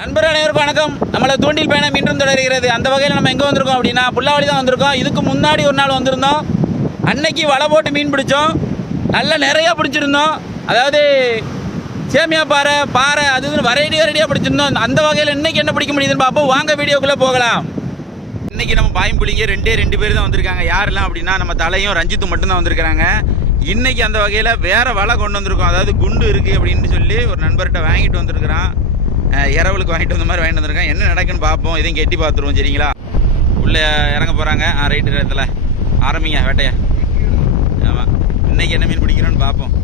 நண்பர் அனைவருக்கும் வணக்கம். நம்மளை தூண்டில் பயணம் மீண்டும் தொடர்கிறது. அந்த வகையில் நம்ம எங்கே வந்திருக்கோம் அப்படின்னா புல்லாவளி தான் வந்திருக்கோம். இதுக்கு முன்னாடி ஒரு நாள் வந்திருந்தோம். அன்னைக்கு வலை போட்டு மீன் பிடிச்சோம். நல்லா நிறையா பிடிச்சிருந்தோம். அதாவது சேமியா பாறை அது வெரைட்டியாக பிடிச்சிருந்தோம். அந்த வகையில் இன்றைக்கி என்ன பிடிக்க முடியுதுன்னு பார்ப்போம். வாங்க வீடியோக்குள்ளே போகலாம். இன்றைக்கி நம்ம பாயம்புலிங்க ரெண்டு பேர் தான் வந்திருக்காங்க. யாரெல்லாம் அப்படின்னா நம்ம தலையும் ரஞ்சித்தும் மட்டும்தான் வந்திருக்கிறாங்க. இன்றைக்கி அந்த வகையில் வேறு வலை கொண்டு வந்திருக்கோம். அதாவது குண்டு இருக்குது அப்படின்னு சொல்லி ஒரு நண்பர்கிட்ட வாங்கிட்டு வந்திருக்கிறான். இரவலுக்கு வாங்கிட்டு வந்த மாதிரி வாங்கிட்டு வந்திருக்கேன். என்ன நடக்குன்னு பார்ப்போம். இதையும் கெட்டி பார்த்துருவோம். சரிங்களா? உள்ளே இறங்க போகிறாங்க. ரைட்டு இடத்துல ஆரம்பிங்க வேட்டையா. ஆமாம், இன்றைக்கி என்ன மீன் பிடிக்கிறோன்னு பார்ப்போம்.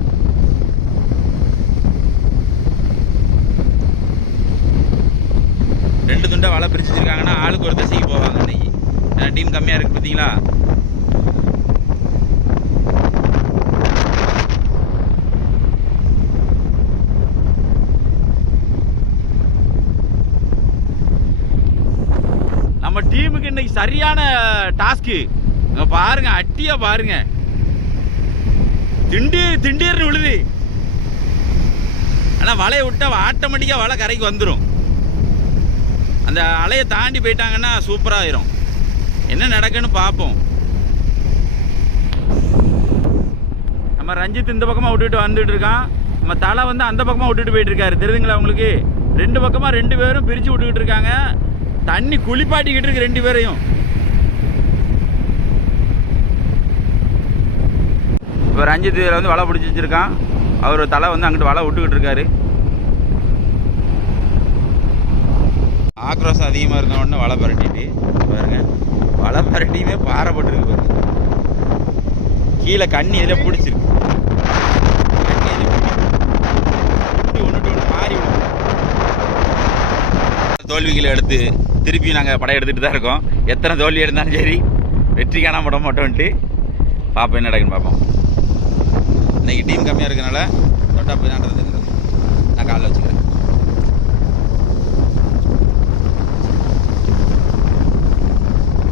ரெண்டு துண்டாக வலை பிரிச்சு வச்சுருக்காங்கன்னா ஆளுக்கு ஒரு திசைக்கு போவாங்க. இன்றைக்கி டீம் கம்மியாக இருக்குது பார்த்தீங்களா? நம்ம டீமுக்கு இன்னைக்கு சரியான டாஸ்க்கு. பாருங்க, அட்டியா பாருங்க, திண்டீர்னு விழுது. ஆனால் வலையை விட்டா ஆட்டோமேட்டிக்காக வலை கரைக்கு வந்துடும். அந்த அலையை தாண்டி போயிட்டாங்கன்னா சூப்பராக ஆயிரும். என்ன நடக்குன்னு பார்ப்போம். நம்ம ரஞ்சித் இந்த பக்கமாக விட்டுட்டு வந்துட்டு இருக்கான். நம்ம தலை வந்து அந்த பக்கமாக விட்டுட்டு போயிட்டு இருக்காரு. தெரியுதுங்களா உங்களுக்கு? ரெண்டு பக்கமாக ரெண்டு பேரும் பிரித்து விட்டுக்கிட்டு இருக்காங்க. தண்ணி குளிப்பாட்டிக்கிட்டு இருக்கு ரெண்டு பேரையும். இப்போ ரஞ்சித் இதில் வந்து வலை பிடிச்சி வச்சிருக்கான். அவர் தலை வந்து அங்கிட்டு வலை விட்டுக்கிட்டு இருக்காரு. ஆக்ரோஷம் அதிகமாக இருந்த உடனே வலை பரட்டிட்டு பாருங்க, வலை பரட்டியுமே பாறைப்பட்டுருக்கு பாருங்க. கீழே கண்ணி இதில் பிடிச்சிருக்கு. ஒன்று மாறி தோல்விகளை எடுத்து திருப்பி நாங்கள் படம் எடுத்துகிட்டு தான் இருக்கோம். எத்தனை தோல்வி எடுத்தாலும் சரி வெற்றி காணாம பட மாட்டோன்ட்டு பார்ப்போம். என்ன நடக்குன்னு பார்ப்போம். இன்னைக்கு டீம் கம்மியாக இருக்கனால தொட்டா போய் நாட்டுறது நான் காலைல வச்சுக்கிறேன்.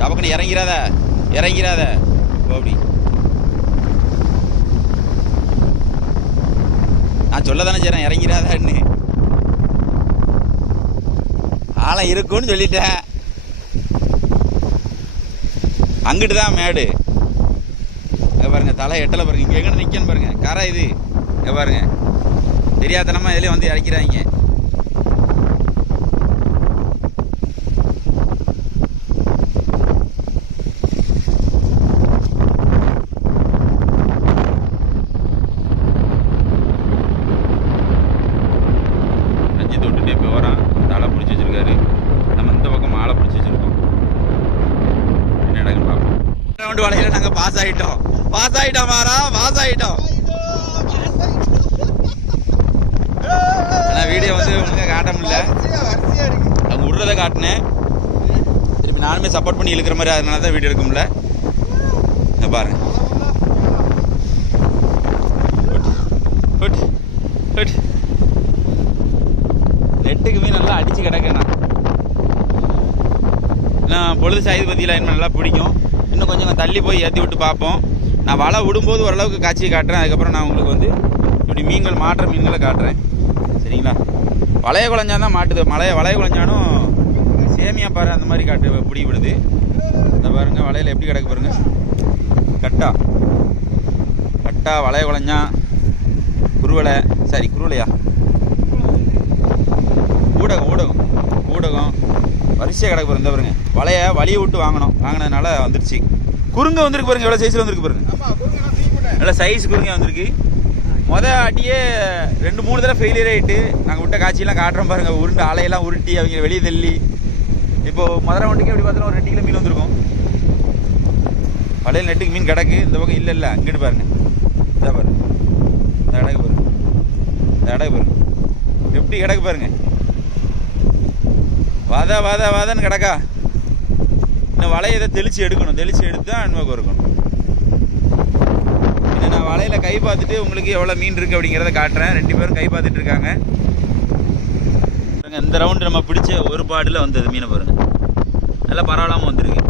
டபக்குன்னு இறங்கிறாத அப்படி நான் சொல்ல தானே செய்கிறேன், இறங்கிறாதான்னு. ஆளை இருக்குன்னு சொல்லிட்டேன். அங்கிட்டு தான் மேடு. பாருங்க, தலை எட்டலை பாருங்க. இங்கே எங்கே நிற்கன்னு பாருங்க. கரை இது பாருங்க. தெரியாதனமா இதுலேயே வந்து இறக்கிறாங்க. ரஞ்சித் விட்டுட்டே இப்போ வரான். தலை பிடிச்சி வச்சிருக்காரு. நம்ம இந்த பக்கம் ஆளை பிடிச்சி வச்சிருக்கோம். என்ன நடக்குன்னு பார்ப்போம். ரவுண்டு வலையில நாங்கள் பாஸ் ஆகிட்டோம். மாறா பாஸ் ஆகிட்டோம். ஆனால் வீடியோ வந்து உங்களுக்கு காட்ட முடியல. அவங்க விடுறதை காட்டினேன். திருப்பி நானுமே சப்போர்ட் பண்ணி இழுக்கிற மாதிரி, அதனால தான் வீடியோ எடுக்க முடியல. பாருங்க, நெட்டுக்குமே நல்லா அடிச்சு கிடக்கேண்ணா. நான் பொழுது சாயுது பற்றியில் என்ன நல்லா பிடிக்கும். இன்னும் கொஞ்சம் தள்ளி போய் ஏற்றி விட்டு பார்ப்போம். நான் வலை விடும்போது ஓரளவுக்கு காட்சியை காட்டுறேன். அதுக்கப்புறம் நான் உங்களுக்கு வந்து இப்படி மீன்கள் மாட்டுற மீன்களை காட்டுறேன். சரிங்களா? வளைய குழஞ்சான் மாட்டுது. வளைய குழஞ்சானும் சேமியா பாறை அந்த மாதிரி பிடி விடுது. இந்த பாருங்கள், வலையில் எப்படி கிடக்கு பாருங்க. கட்டா வளைய குழஞ்சான், குருவலையா, ஊடகம் வரிசையாக கிடக்கு பாருங்க. இந்த பாருங்க, வழியை விட்டு வாங்கினதுனால வந்துருச்சு. குறுங்க வந்திருக்கு பாருங்க. எவ்வளோ சைஸில் வந்திருக்கு பாருங்க. நல்ல சைஸ் குறுங்க வந்திருக்கு. அடியே 2-3 தடவை ஃபெயிலியர் ஆகிட்டு நாங்கள் விட்ட காட்சியெல்லாம் காட்டுறோம் பாருங்கள். உருண்டு அலையெல்லாம் உருட்டி அவங்க வெளியே தள்ளி. இப்போது முதல் ரவுண்டுக்கு எப்படி பார்த்தாலும் ஒரு 2 கிலோ மீன் வந்திருக்கும். வலையில் நெட்டுக்கு மீன் கிடக்கு. இந்த பக்கம் இல்லை அங்கிட்டு பாருங்க. இதை பாருங்க, இந்த இடக்கு பாருங்க எப்படி கிடக்கு பாருங்க. வாதான்னு கிடக்கா. இன்னும் வலையை இதை தெளித்து எடுத்து தான் அன்பாக இருக்கணும். இன்னும் நான் வலையில் கை பார்த்துட்டு உங்களுக்கு எவ்வளோ மீன் இருக்குது அப்படிங்கிறத காட்டுறேன். 2 பேரும் கை பார்த்துட்டு இருக்காங்க. இந்த ரவுண்டு நம்ம பிடிச்ச ஒரு பாட்டில் வந்தது மீனை பாருங்க. நல்லா பரவாயில்லாமல் வந்திருக்கு.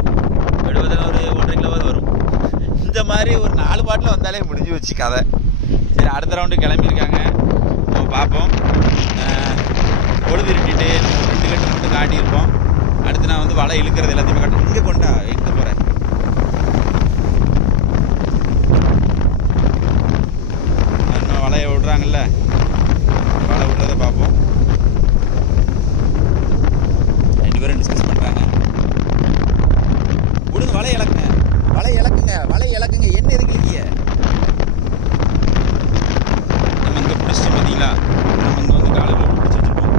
எடுவதில் ஒரு 1.5 கிலோவாவது வரும். இந்த மாதிரி ஒரு 4 பாட்டில் வந்தாலே முடிஞ்சு வச்சு கதை. சரி, அடுத்த ரவுண்டு கிளம்பியிருக்காங்க. பார்ப்போம். பொழுது இருட்டிட்டு 2 ஆட்டியிருப்போம். அடுத்து நான் வந்து வலை இழுக்கிறது எல்லாத்தையுமே காட்டுறேன். இங்கே கொண்டா எங்கே போகிறேன்? வலையை விடுறாங்கல்ல, வலை விடுறத பார்ப்போம். 2 பேரும் டிஸ்கஸ் பண்ணுறாங்க. விடுங்க, வலை இழக்குங்க, வலை இழக்குங்க, வலை இழக்குங்க. என்ன எதுக்கு இல்லையே? நம்ம இங்கே பிடிச்சிட்டு பார்த்தீங்களா, நம்ம இங்கே வந்து காலையில் பிடிச்சி வச்சுருப்போம்.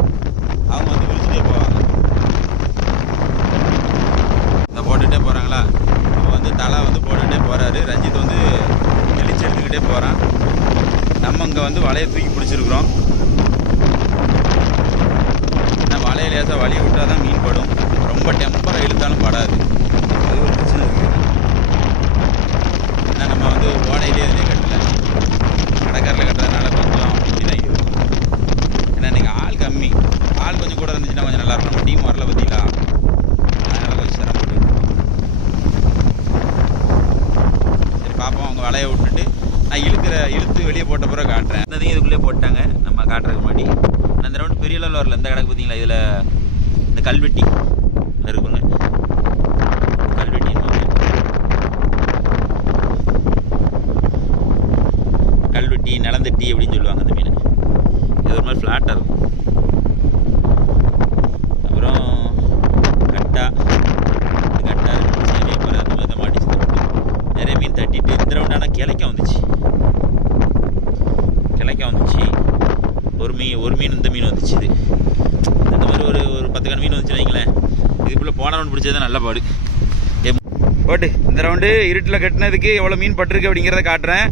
அவங்க வந்து விழிச்சுட்டே போவாங்க. இந்த போட்டுகிட்டே போகிறாங்களா, இப்போ வந்து தலை வந்து போட்டுகிட்டே போகிறாரு. ரஞ்சித் வந்து வெளிச்சு எடுத்துக்கிட்டே போகிறான். நம்ம இங்கே வந்து வலையை தூக்கி பிடிச்சிருக்கிறோம். ஏன்னா வலையை லேசாக வலியை விட்டால் தான் மீன் படும். ரொம்ப டெம்பராக இழுத்தாலும் படாது. அது ஒரு பிரச்சனை இருக்குது. ஏன்னா நம்ம வந்து ஓடையிலே இதிலே கட்டலை, கடற்கரையில் கட்டுறதுனால கொஞ்சம் இதாக இருக்கும். ஏன்னா இன்றைக்கி ஆள் கம்மி. ஆள் கொஞ்சம் கூட இருந்துச்சுன்னா கொஞ்சம் நல்லாயிருக்கும். நம்ம டீம் வரல பார்த்தீங்களா, அதனால் கொஞ்சம் சிரமப்பட்டு. சரி பார்ப்போம். அவங்க வலையை விட்டுட்டு நான் இழுத்து வெளியே போட்ட பிறகு காட்டுறேன். அதையும் இதுக்குள்ளே போட்டாங்க நம்ம காட்டுறதுக்கு முன்னாடி. அந்த ரவுண்ட் பெரிய அளவில் வரல. இந்த கணக்கு பார்த்தீங்களா, இதில் இந்த கல்வெட்டி இருக்குங்க, கல்வெட்டி நிலந்தட்டி அப்படின்னு சொல்லுவாங்க அந்த மீன். இது ஒரு மாதிரி ஃப்ளாட்டாக இருக்கும். அப்புறம் கட்டா சேமியா போகிற அந்த மாதிரி மாட்டிச்சு நிறைய மீன் தட்டிட்டு. இந்த ரவுண்ட் ஆனால் கிளைக்க வந்துச்சு. ஒரு மீன் இந்த மீன் வந்துச்சு. இது இந்த மாதிரி ஒரு 10 கண் மீன் வந்துச்சு வைங்களேன். இதுக்குள்ளே போன ரவுண்ட் பிடிச்சது தான் நல்ல பாடு. போட்டு இந்த ரவுண்டு இருட்டில் கட்டினதுக்கு எவ்வளோ மீன் பட்டிருக்கு அப்படிங்கிறத காட்டுறேன்.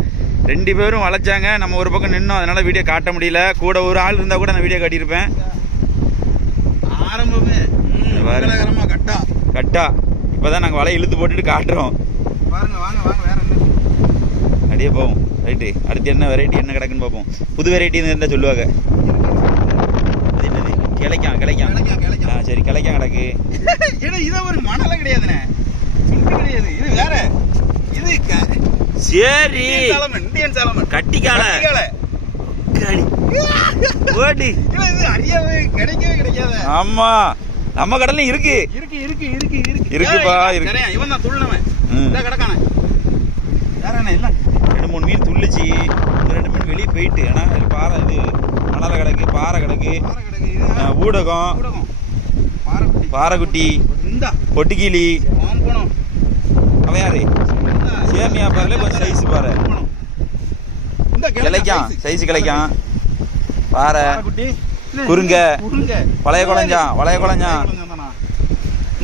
2 பேரும் வளைச்சாங்க. நம்ம ஒரு பக்கம் நின்னோம், அதனால் வீடியோ காட்ட முடியல. கூட ஒரு ஆள் இருந்தால் கூட நான் வீடியோ காட்டியிருப்பேன். ஆரம்பமே கட்டா இப்போ தான் நாங்கள் வலையை இழுத்து போட்டுட்டு காட்டுறோம். பாருங்க, வாங்க வாங்க, வேற என்ன அப்படியே போவோம். ரைட்டு, அடுத்து என்ன வெரைட்டி என்ன கிடக்குன்னு பார்ப்போம். புது வெரைட்டின்னு இருந்தால் சொல்லுவாங்க. அது என்னது? கிளைக்கான். சரி, கிளைக்கான் கிடக்கு. இதை ஒரு மணலை கிடையாதுண்ணே, கிடையாது. இது வேற, இது சரி இந்தியன் சாலமன் கட்டிக்கால ஓடி. இது அறியாவே கிடைக்காது. ஆமா, நம்ம கடல்ல இருக்கு. இருக்குப்பா, இருக்கு. இவன் தான் துள்ளினவன். இந்த கிடக்கானே வேற என்ன இல்லை. 2-3 மீன் துள்ளிச்சு. 2 மீன் வெளியே போயிட்டு. ஏன்னா பாறை, இது மணலை கிடக்கு, பாறை கிடக்கு, ஊடகம், பாறைக்குட்டி, பொட்டுக்கிளி. அவன் யாரு? சேமியா பாறையில கொஞ்சம் சைஸ் பாறை. கிளைக்கான், சைஸ் கிளைக்கான், பாறை, குறுங்க, வளைய குழஞ்சான்,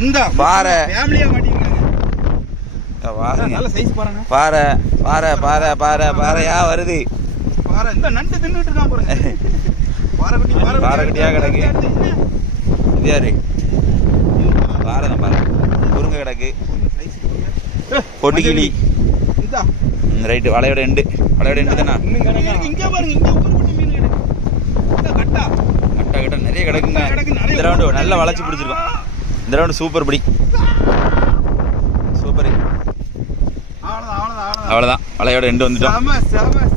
இந்த பாறை, பாறையா வருது. பாறைக்குட்டியா கிடக்கு. இது யாரு? பாறை தான், பாறை. குறுங்க கிடக்கு, பொட்டுக்கிளி. ரைட்டு, வலையோட எண்டு தானே. கட்டா நிறைய கிடக்குங்க. இந்த ரவுண்டு நல்லா வளைச்சு பிடிச்சிருக்கோம். இந்த ரவுண்டு சூப்பர் பிடி, சூப்பர். அவ்வளோதான், வலையோட எண்டு வந்துட்டோம்.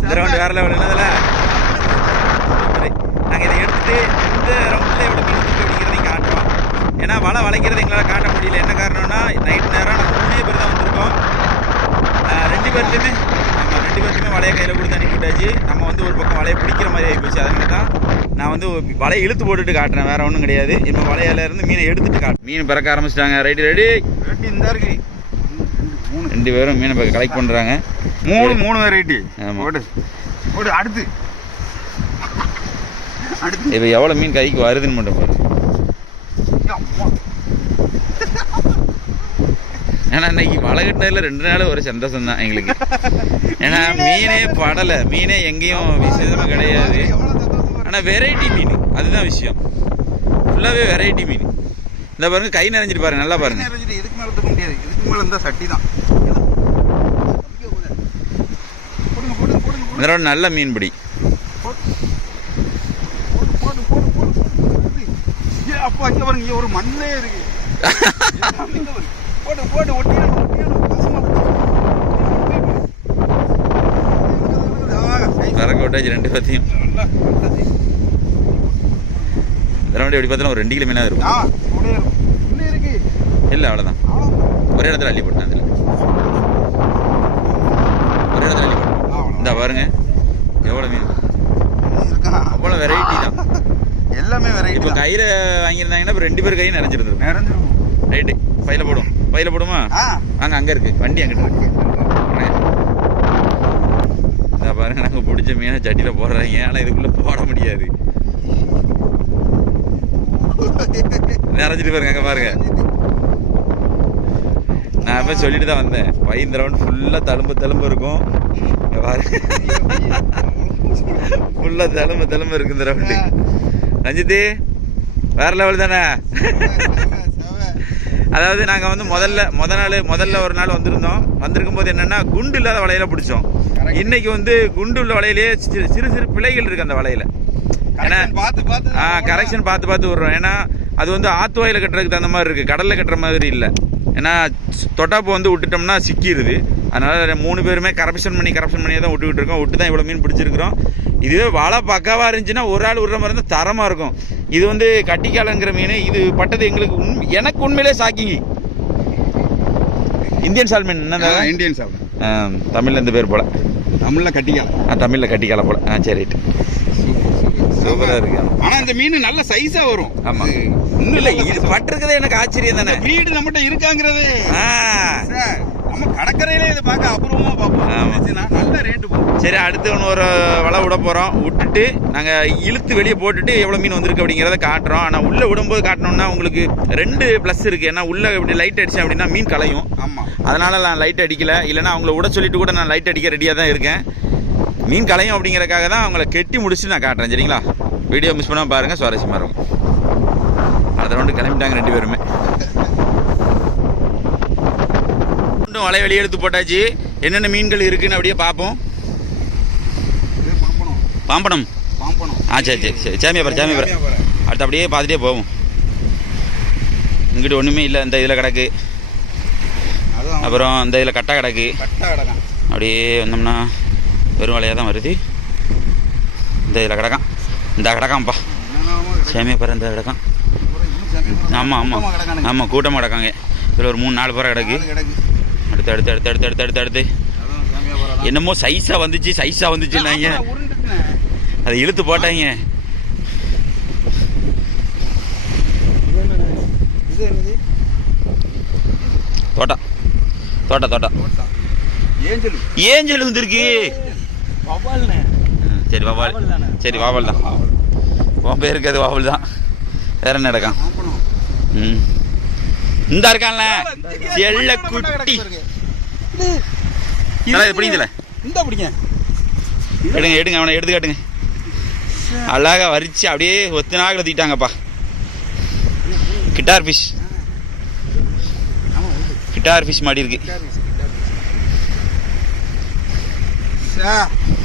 இந்த ரவுண்டு வேற லெவல். என்னதில்ல நாங்கள் இதை எடுத்துட்டு இந்த ரவுண்டில் எவ்வளோ மீன் இருக்கு அப்படிங்கிறதையும் காட்டுறோம். ஏன்னா வலை வளைக்கிறது எங்களால் காட்ட முடியல. என்ன காரணம்னா, நைட் நேரம் நம்ம 3 பேர் தான் வந்திருக்கோம். 2 பேர்த்துமே வலையை கையில் கொடுத்து அனுப்பிவிட்டாச்சு. நம்ம வந்து ஒரு பக்கம் வலையை பிடிக்கிற மாதிரி ஆகிப்போச்சு. அதனால தான் நான் வந்து வலையை இழுத்து போட்டுட்டு காட்டுறேன், வேறு ஒன்றும் கிடையாது. இப்போ வலையிலேருந்து மீனை எடுத்துட்டு காட்டுறேன். மீன் பிறக்க ஆரம்பிச்சிட்டாங்க. ரெடி இந்த இருக்கு. 2 பேரும் மீனை இப்போ கலெக்ட் பண்ணுறாங்க. 3 வெரைட்டி. ஆமாம், அடுத்து இப்போ எவ்வளோ மீன் கைக்கு வருதுன்னு மட்டும் பாரு. ஏன்னா இன்னைக்கு மழை கட்டினதில் 2 நாள் ஒரு சந்தோஷம் தான் எங்களுக்கு. ஏன்னா மீனே படலை, மீனே எங்கேயும் விசேஷமாக கிடையாது. ஆனால் வெரைட்டி மீன், அதுதான் விஷயம். ஃபுல்லாகவே வெரைட்டி மீன். இந்த பாருங்க, கை நிறைஞ்சிட்டு பாருங்க, நல்லா பாருங்க. இதுக்கு மேலே தூக்க முடியாது, இதுக்கு மேலே இருந்தால் சட்டி தான். இதோட நல்ல மீன் பிடி. அப்பா இங்கே பாருங்க, ஒரு மண்ணே இருக்கு. போட்டு பறக்க விட்டாச்சு 2 பேர்த்தையும். இந்த ரவுண்டு எப்படி பார்த்தாலும் ஒரு 2 கிலோ மீனாக இருக்கும். இன்னும் இருக்கு. இல்லை அவ்வளோதான், ஒரே இடத்துல அள்ளி போட்டேன். அதில் ஒரே இடத்துல அள்ளி போட்டேன். இந்த பாருங்க எவ்வளோ மீன் இருக்கான். அவ்வளோ வெரைட்டி தான். எல்லாமே வெரைட்டி. இப்போ கையில் வாங்கியிருந்தாங்கன்னா இப்போ 2 பேர் கையும் நிறைஞ்சிருந்துருக்கும். நிறைஞ்சிருக்கும். ரைட்டு, பையில போடும். பையில போடுமா? அங்கே இருக்கு வண்டி, அங்கிட்டு இருக்கு. இதை பாருங்க, நாங்கள் பிடிச்ச மீனை சட்டியில் போடுறாங்க, ஆனால் இதுக்குள்ளே போட முடியாது. நிறைஞ்சிட்டு பாருங்க, அங்கே பாருங்க. நான் இப்போ சொல்லிட்டு தான் வந்தேன், இந்த ரவுண்ட் ஃபுல்லாக தழும்பு இருக்கும். இங்க பாருங்க, ஃபுல்லாக தழும்பு இருக்கு இந்த ரவுண்டு. ரஞ்சித்து வேற லெவல் தானே. அதாவது நாங்கள் வந்து முதல்ல ஒரு நாள் வந்திருக்கும் போது என்னன்னா குண்டு இல்லாத வலையில பிடிச்சோம். இன்னைக்கு வந்து குண்டு உள்ள வலையிலேயே சிறு பிழைகள் இருக்கு அந்த வலையில. ஏன்னா கரெக்ஷன் பார்த்து விடுறோம். ஏன்னா அது வந்து ஆத்து வாயில கட்டுறதுக்கு தகுந்த மாதிரி இருக்கு, கடல்ல கட்டுற மாதிரி இல்லை. ஏன்னா தொட்டாப்பு வந்து விட்டுட்டோம்னா சிக்கிடுது. அதனால 3 பேருமே கரப்ஷன் பண்ணி தான் விட்டுக்கிட்டு இருக்கோம். விட்டு தான் இவ்வளோ மீன் பிடிச்சிருக்கிறோம். இதுவே வலை பக்காவாக இருந்துச்சுன்னா ஒரு ஆள் விடுற மாதிரி இருந்தால் தரமாக இருக்கும். இது வந்து கட்டிக்காலங்கிற மீன். இது பட்டது எங்களுக்கு எனக்கு உண்மையிலே ஷாக்கிங். இந்தியன் சால்மன் என்ன? Indian salmon. தமிழில் இந்த பேர் போல. தமிழில் கட்டிக்கால. தமிழில் கட்டிக்கால போல. சரி, ரைட்டு. சூப்பராக இருக்கு. ஆனால் இந்த மீன் நல்ல சைஸா வரும். ஆமாம், இன்னும் இல்லை, இது பட்டிருக்கதே எனக்கு ஆச்சரியம் தானே. வீடு நம்மகிட்ட இருக்காங்கிறது. நம்ம கடற்கரையில இதை பார்க்க அபூர்வமா பார்ப்போம். நல்ல ரேட்டு போகும். சரி, அடுத்து ஒரு வலை விட போகிறோம். விட்டுட்டு நாங்கள் இழுத்து வெளியே போட்டுட்டு எவ்வளோ மீன் வந்திருக்கு அப்படிங்கிறத காட்டுறோம். ஆனால் உள்ளே விடும்போது காட்டினோம்னா உங்களுக்கு 2 ப்ளஸ் இருக்குது. ஏன்னா உள்ளே இப்படி லைட் அடித்தேன் அப்படின்னா மீன் கலையும். ஆமாம், அதனால் நான் லைட் அடிக்கலை. இல்லைன்னா அவங்கள விட சொல்லிட்டு கூட நான் லைட் அடிக்க ரெடியாக தான் இருக்கேன். மீன் கலையும் அப்படிங்கிறக்காக தான் அவங்கள கெட்டி முடிச்சுட்டு நான் காட்டுறேன். சரிங்களா? வீடியோ மிஸ் பண்ணாமல் பாருங்கள், சுவாரஸ்யமாக இருக்கும். அடுத்த ரவுண்டு கிளம்பிட்டாங்க 2 பேருமே. வலை வெளியே எடுத்து போட்டாச்சு. என்னென்ன மீன்கள் இருக்குன்னு அப்படியே பார்ப்போம். பாம்பனம். சரி. சாமியாபுரம். அடுத்து அப்படியே பார்த்துட்டே போவோம். இங்கிட்ட ஒன்றுமே இல்லை. இந்த இதில் கிடக்கு, அப்புறம் இந்த இதில் கட்டா கிடக்கு. அப்படியே வந்தோம்னா வெறும் வலையாக தான் வருது. இந்த இதில் கிடக்காம்ப்பா. சாமியாபுரம் இந்த கிடக்கான். ஆமாம் கூட்டமாக கிடக்காங்க. இதில் ஒரு 3-4 பேரை கிடக்கு. அடுத்து என்னமோ சைஸா வந்துச்சுன்னாங்க. அதை இழுத்து போட்டாங்க. தோட்டா ஏஞ்சல் வந்துருக்கு. சரி, வாவல் தான். உன் பேருக்கு அது வாவல் தான். வேற என்ன நடக்கான்? இந்த இருக்கான்ல செல்ல குட்டி. பிடிக்கல. எடுங்க அவனை எடுத்து காட்டுங்க. அழகா வரிச்சு அப்படியே ஒத்தினாக எழுதிட்டாங்கப்பா. கிட்டார் ஃபிஷ் மாடி இருக்கு.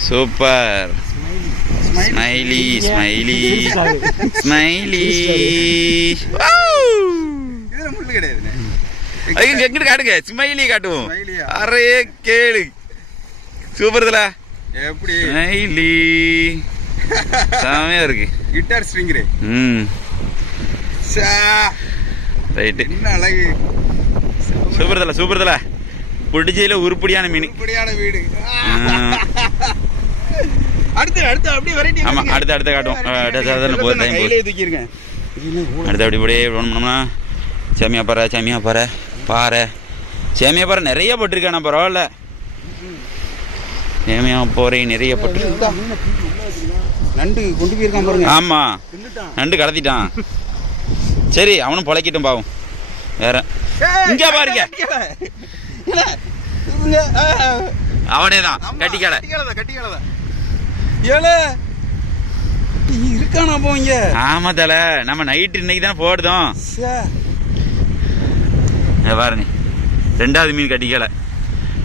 சூப்பர். ஸ்மைலி. எங்கிட்ட காட்டுங்க, ஸ்மைலி காட்டுவோம். அரே கேளு, சூப்பர்ல. எப்படி ஸ்மைலி செமையா இருக்கு. Guitar string. ரைட்டு, என்ன அழகு. சூப்பர்ல. புடிச்சையில உருப்படியான மீன். வீடு. அடுத்து அப்படியே வெரைட்டி. ஆமா, அடுத்து காட்டுவோம். கையிலே தூக்கிருங்க. அடுத்து அப்படி அப்படியே பண்ணோம்னா சாமியாபாறை நிறைய போட்டிருக்கானா? பரவாயில்ல, சாமியாபாறை நிறைய போட்டு. நண்டு கொண்டு போயிருக்கான் பாருங்க. ஆமா, நண்டு கடத்திட்டான். சரி, அவனும் பொழைக்கட்டும் பாவம். வேற இங்க பாருங்க, அவனேதான் கட்டிக்கால. இருக்கானா போங்க? ஆமா தல, நம்ம நைட்டு இன்னைக்கு தான் போடுதோம். பாருங்க, 2வது மீன் கட்டிக்கல.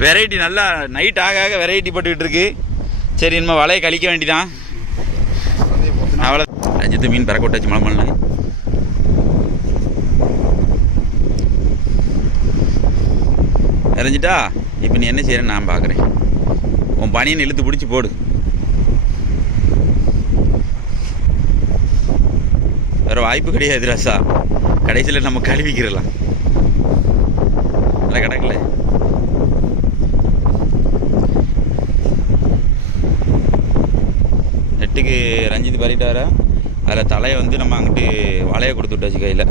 வெரைட்டி நல்லா நைட் ஆக வெரைட்டி போட்டுக்கிட்டு இருக்கு. சரி, நம்ம வலையை கழிக்க வேண்டிதான். அவ்வளோ அஜித்து மீன் பறக்க விட்டாச்சு. மழை இறஞ்சிட்டா. இப்போ நீ என்ன செய்யறேன்னு நான் பார்க்குறேன். உன் பனியன் இழுத்து பிடிச்சி போடு. வேறு வாய்ப்பு கிடையாது ராசா. கடைசியில் நம்ம கழுவிக்கிறலாம். நல்லா கிடக்கல. நெட்டுக்கு ரஞ்சித் பறிட்டாரா, அதில் தலையை வந்து நம்ம அங்கிட்டு வலையை கொடுத்து விட்டாச்சு கையில்.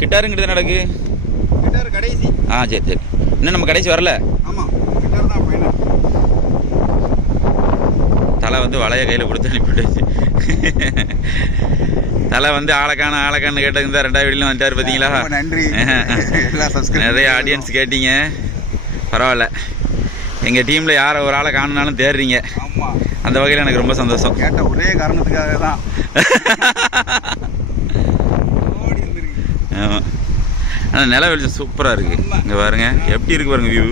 கிட்டாருங்கிட்ட நடக்கு கடைசி. சரி சரி, இன்னும் நம்ம கடைசி வரல. ஆமாம், கிட்டார் தான் ஃபைனல். தலை வந்து வலையை கையில் கொடுத்து அனுப்பிவிட்டாச்சு. தலை வந்து ஆளக்கான்னு கேட்டது தான் 2வது வீடியோவில் வந்துட்டார் பார்த்தீங்களா. நன்றி. நிறைய ஆடியன்ஸ் கேட்டீங்க, பரவாயில்ல. எங்கள் டீமில் யாரை ஒரு ஆளை காணுனாலும் தேடுறீங்க. ஆமாம், அந்த வகையில் எனக்கு ரொம்ப சந்தோஷம். கேட்ட ஒரே காரணத்துக்காக தான். ஆமாம், ஆனால் நில வெளிச்சம் சூப்பராக இருக்குது. இங்கே பாருங்க எப்படி இருக்கு பாருங்க வியூ.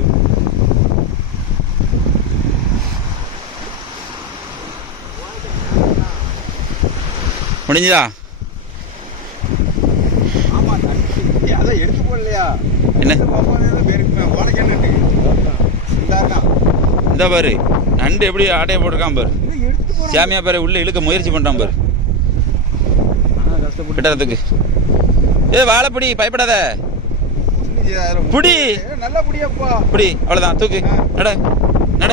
முடிஞ்சுதா? அதான் எடுத்து போடலையா என்ன இந்த பாரு, நண்டு எப்படி ஆட்டையை போட்டிருக்கான் பாரு. சாமியா பாரு, உள்ள இழுக்க முயற்சி பண்ணுறான் பாரு கிட்டறதுக்கு. வாழைப்படி, பயப்படாத, புடி, நல்லா புடியாப்பா, புடி, அவ்வளோதான், தூக்கு, நட நட.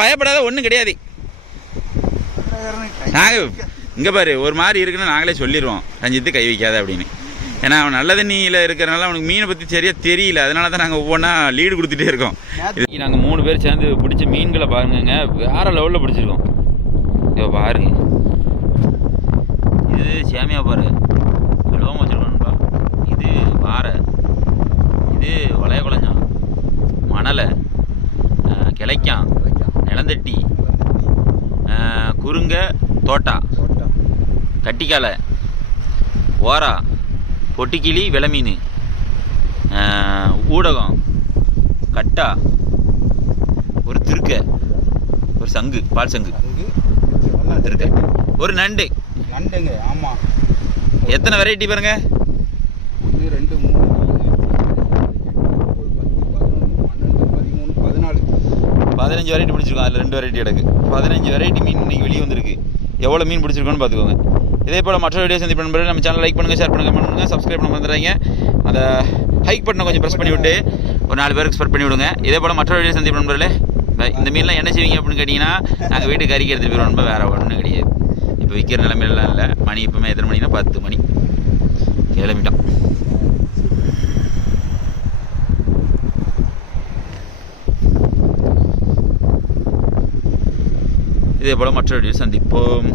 பயப்படாத, ஒன்றும் கிடையாது. நாங்கள் இங்கே பாரு, ஒரு மாதிரி இருக்குன்னு நாங்களே சொல்லிடுவோம், ரஞ்சித்து கை வைக்காத அப்படின்னு. ஏன்னா அவன் நல்ல தண்ணியில் இருக்கிறனால அவனுக்கு மீனை பற்றி சரியாக தெரியல. அதனால தான் நாங்கள் ஒவ்வொன்றா லீடு கொடுத்துட்டே இருக்கோம். இது நாங்கள் 3 பேர் சேர்ந்து பிடிச்ச மீன்களை பாருங்க, வேறு லெவலில் பிடிச்சிருக்கோம். இப்போ பாருங்க, இது சேமியா பாரு, லோகம் வச்சுருக்கோம்ப்பா. இது பாறை, இது வளைய குழஞ்சான், மணலை, கிளைக்கான், நிலந்தட்டி, குறுங்க, தோட்டா, கட்டிக்காலை, ஓரா, பொட்டிக்கிளி, வெளமீன், ஊடகம், கட்டா, ஒரு திருக்க, ஒரு சங்கு, பால் சங்கு, திருக்க, ஒரு நண்டுங்க. ஆமாம், எத்தனை வெரைட்டி பாருங்க. 1 2 3 15 வெரைட்டி பிடிச்சிருக்கோம். அதில் 2 வெரைட்டி கிடக்கு. 15 வெரைட்டி மீன் இன்னைக்கு வெளியே வந்திருக்கு. எவ்வளோ மீன் பிடிச்சிருக்கோன்னு பார்த்துக்கோங்க. இதே போல் மற்ற வீடியோ சந்திப்பு நண்பர்கள் நம்ம சேனல் லைக் பண்ணுங்கள், ஷேர் பண்ணுங்கள், சப்ஸ்கிரைப் பண்ண மறந்துடுறீங்க. அந்த ஹைக் பட்டனை கொஞ்சம் ப்ரெஸ் பண்ணி விட்டு ஒரு 4 பேருக்கு ஸ்ப்ரெட் பண்ணி விடுங்க. இதே போல் மற்ற வீடியோ சந்திப்பு நண்பர்களே. இந்த மீன்லாம் என்ன செய்வீங்க அப்படின்னு கேட்டிங்கன்னா, நாங்கள் வீட்டுக்கு கறிக்கு எடுத்துகிட்டு போயிடுவோம். வேறு ஒன்றும் கிடையாது. இப்போ விற்கிற நிலைமையிலாம் இல்லை. மணி இப்போமே எத்தனை மணினா 10 மணி கிளம்பிட்டோம். இதே போல் மற்ற வீடியோ சந்திப்போம்.